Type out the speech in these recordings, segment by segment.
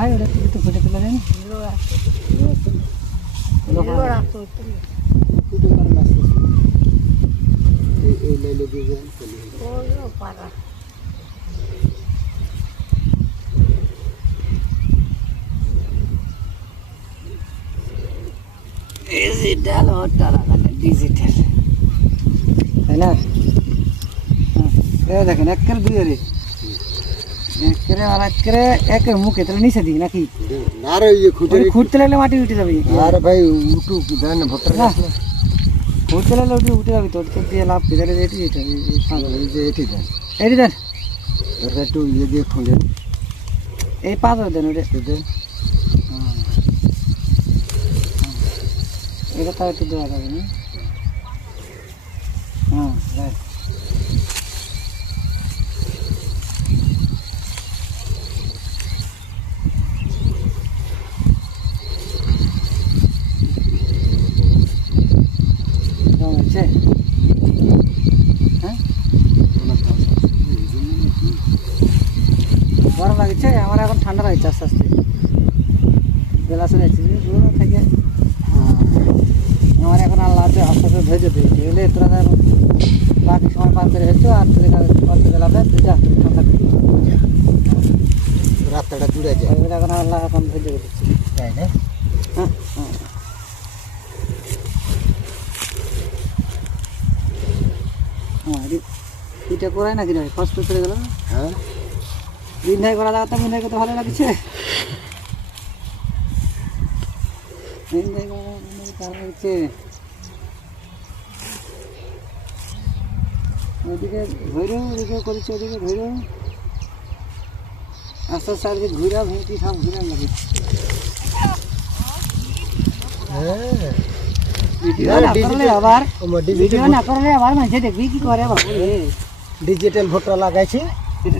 ভাই ওটা একটু ফুটে তুলে দেন। এই লাইনে দিয়ে যান ডিজিটাল ভুট্টা লাগানো, ডিজিটাল, তাই না? হ্যাঁ দেখেন এক কেরে দুই রে, এক কেরে আর এক কেরে একের মুখে তাহলে নিচে দিই নাকি? আর খুঁড়তে লাগলে মাটি উঠে যাবে। আর ভাই উঠু দেন না ভুট্টা না খুঁড়তে লাগলে উঠে যাবি, তোর তো দিয়ে লাভ পেদারে এটি যেটা এই যে এটি দেন, এটি দেন, একটু ইয়ে দিয়ে খুঁজেন, এই পাঁচর দেন ওটা দেন। এটা তাও একটু দেওয়া যাবে না? হ্যাঁ রাইট। হচ্ছে হ্যাঁ গরম লাগছে আমার, এখন ঠান্ডা লাগছে আস্তে আস্তে। বেলা চলে যাচ্ছে দূর থেকে আমার, এখন আল্লাহ আস্তে আস্তে ধৈর্য দিয়েছে। এলে তোরা বাকি সময় পার করে হয়েছো আর তোদের অর্থ বেলাবে যা ঠান্ডা করে রাস্তাটা জুড়ে যায়, এখন আল্লাহ এখন ধৈর্য দিচ্ছি, তাই না? হ্যাঁ হ্যাঁ। হ্যাঁ এটা করাই না কিনা কষ্ট চলে গেল। হ্যাঁ বিন্ধাই করা যাওয়া, বিন্ধাই করতে ভালো লাগছে। বিন্ধাই করা ভালো লাগছে। ওইদিকে ধৈর্য, ওদিকে করেছি, ওদিকে ধৈর্য আস্তে আস্তে আজকে ঘুরা ভেঙটি সব ঘুরে লাগে। ডিজিটাল ভুট্টা লাগাইছি,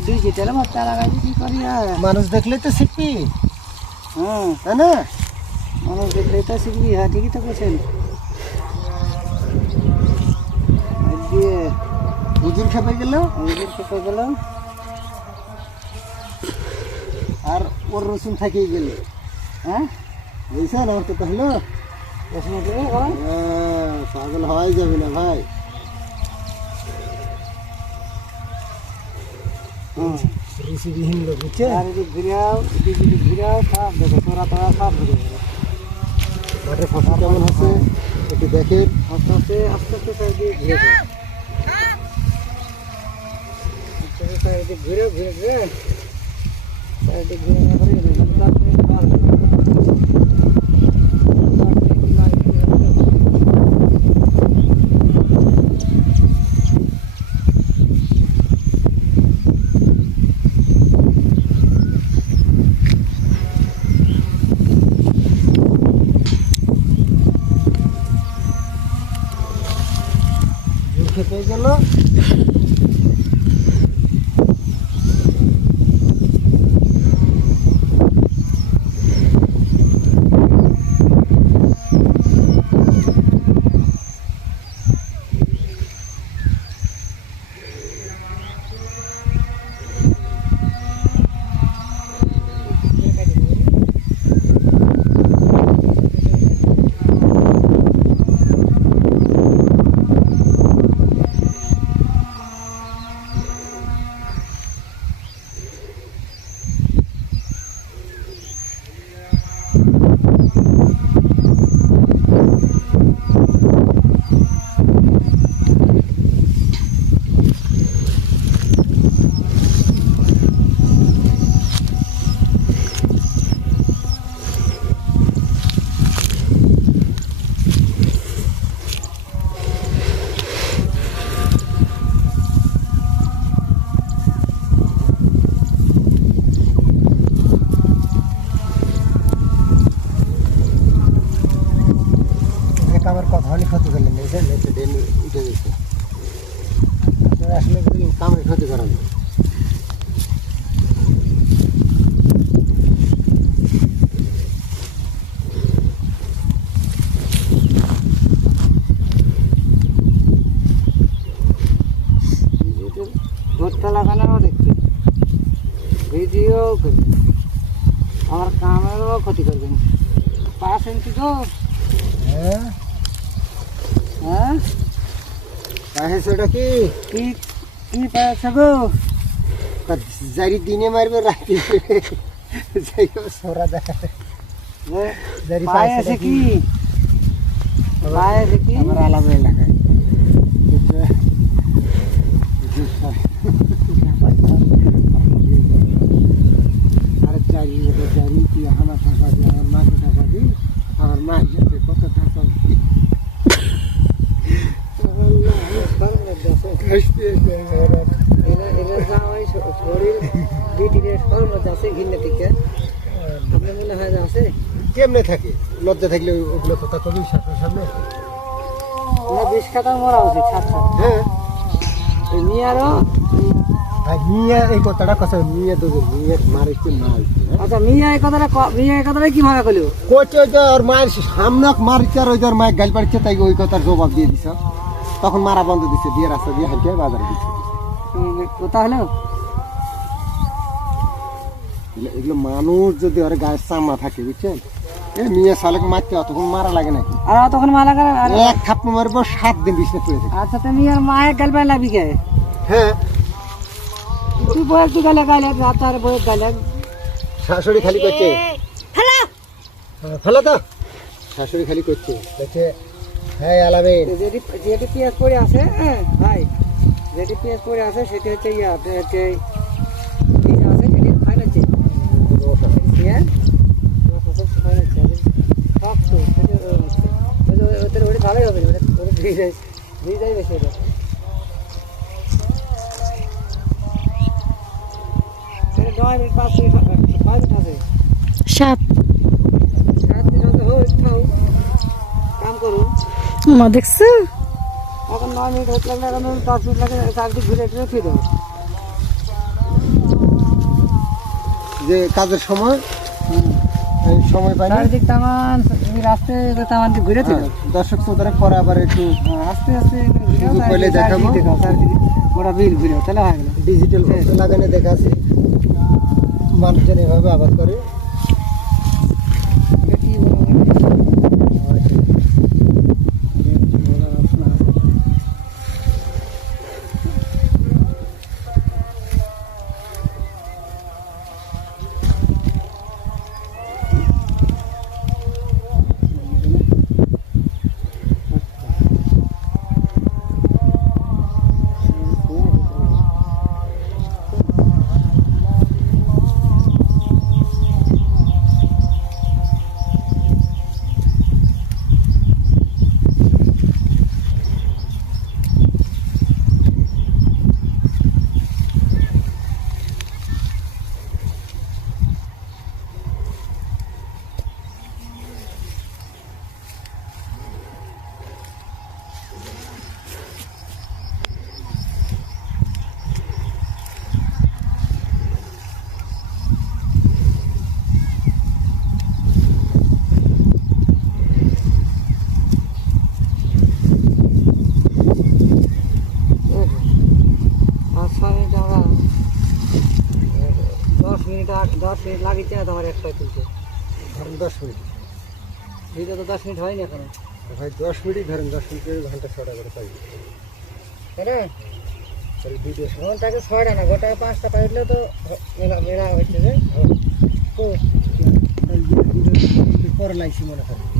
ডিজিটাল ভুট্টা লাগাইছি কি করি আর মানুষ দেখলে তো শিখবি। হ্যাঁ তাই না? মানুষ দেখলে তো শিখবি। হ্যাঁ ঠিকই তো বলছেন। দিয়ে হুজুর খেপে গেল, খেপে গেল আর ওর রসুন থাকিয়ে গেল। হ্যাঁ বুঝছেন আমার তো হলো, পাগল হওয়াই যাবে না ভাই। ঋষিবিহীন লোক বুঝছে। আর এদিক ঘুরেও ঘুরেও সব দেখো তোরা তোরা সব ঘুরে গেল। মাঠের ফসল কেমন আছে একটু দেখেন। আস্তে আস্তে আস্তে আস্তে চারিদিকে ঘুরে যায়, আস্তে আস্তে চারিদিকে ঘুরে ঘুরে ঘুরে চারিদিকে ঘুরে না করে খেপে গেল। আমার কথা হলে ক্ষতি করলেন না, ড্রেন উঠে গেছে। আসলে কামের ক্ষতি করেন না। ভুট্টা লাগানো দেখছি, ভিডিও করি, আমার কামেরও ক্ষতি করবেন। 5 ইঞ্চি তো হ্যাঁ হ্যাঁ পাহেছে ওটা কি কি কি পাইছে গো? জারি দিনে মারবে রাতে যাই সরা দেয় জারি পাইছে কি? পাইছে কি? আমার আলাদা এলাকায় আর জারি ওটা জারি কি আমার টাকা দিয়ে আমার মাকে টাকা দিই আমার মা যাতে কত টাকা কেমনে থাকে লজ্জা থাকলে ওগুলো কথা কবি সামনে বিষ খাতা মরা উচিত সাথে হ্যাঁ মিয়ারও। আর মিয়া এই কথাটা কথা মিয়া দেবে মিয়া মারিছে মাল আচ্ছা মিয়া এই কথাটা কি ভাবে কইলো? কোচে ওই যে ওর মায়ের সামনে মারিছে আর ওই যে ওর মায়ের গাল পাড়ছে তাই ওই কথার জবাব দিয়ে দিছ তখন মারা বন্ধ দিচ্ছে দিয়ে রাস্তা দিয়ে হাঁটে বাজারে দিচ্ছে কথা হলো এগুলো মানুষ যদি ওর গায়ের চামড়া থাকে বুঝছেন এ মিয়া শালাকে মারতে তখন মারা লাগে নাকি আর তখন মালা করে এক থাপ্পড় মারবো 7 দিন বিছনা পড়ে থাকে আচ্ছা তুমি আর মায়ের গাল পাই লাগবি কে? হ্যাঁ তুই বই একটু গালে গালে রাত আর বই গালে শাশুড়ি খালি করছে ফেলা তো শাশুড়ি খালি করছে বলছে হ্যাঁ আলামিন যেটি পেঁয়াজ পড়ে আছে হ্যাঁ ভাই যেটি পেঁয়াজ পড়ে আছে সেটি হচ্ছে ইয়ে আপনার হচ্ছে বীজ আছে সেটি ফাইনাল চেক হ্যাঁ শক্ত ওদের ওটা ভালোই হবে ওটা বীজ বীজাই বেশি ওটা সেটা 9 মিনিট 5 মিনিট আছে 7 দিন হতে হোক খাও কাম করুন মা দেখছো এখন 9 মিনিট হতে লাগলে এখন 10 মিনিট লাগে চারদিক ঘুরে ঘুরে ফিরে দেবো যে কাজের সময় এই সময় পাই না চারদিক তামান রাস্তায় তামান দিয়ে ঘুরে ফিরে দর্শক শ্রোতারা পরে আবার একটু আস্তে আস্তে সুযোগ পেলে দেখাবো। ওরা বিল ঘুরে তাহলে হয়ে গেল ডিজিটাল ফটো লাগানো দেখাচ্ছি মানুষজন এভাবে আবাদ করে দশ মিনিট লাগিয়েছে না তোমার একটা তুলতে ধরেন 10 মিনিট ভিডিও তো 10 মিনিট হয়নি এখনো ভাই 10 মিনিট ধরেন 10 মিনিট ঘন্টা 6টা করে পাই হ্যাঁ তাহলে ভিডিও ঘন্টাকে 6টা না গোটাকে 5টা পাইলে তো মেলা মেলা হচ্ছে যে পরে লাইছি মনে করেন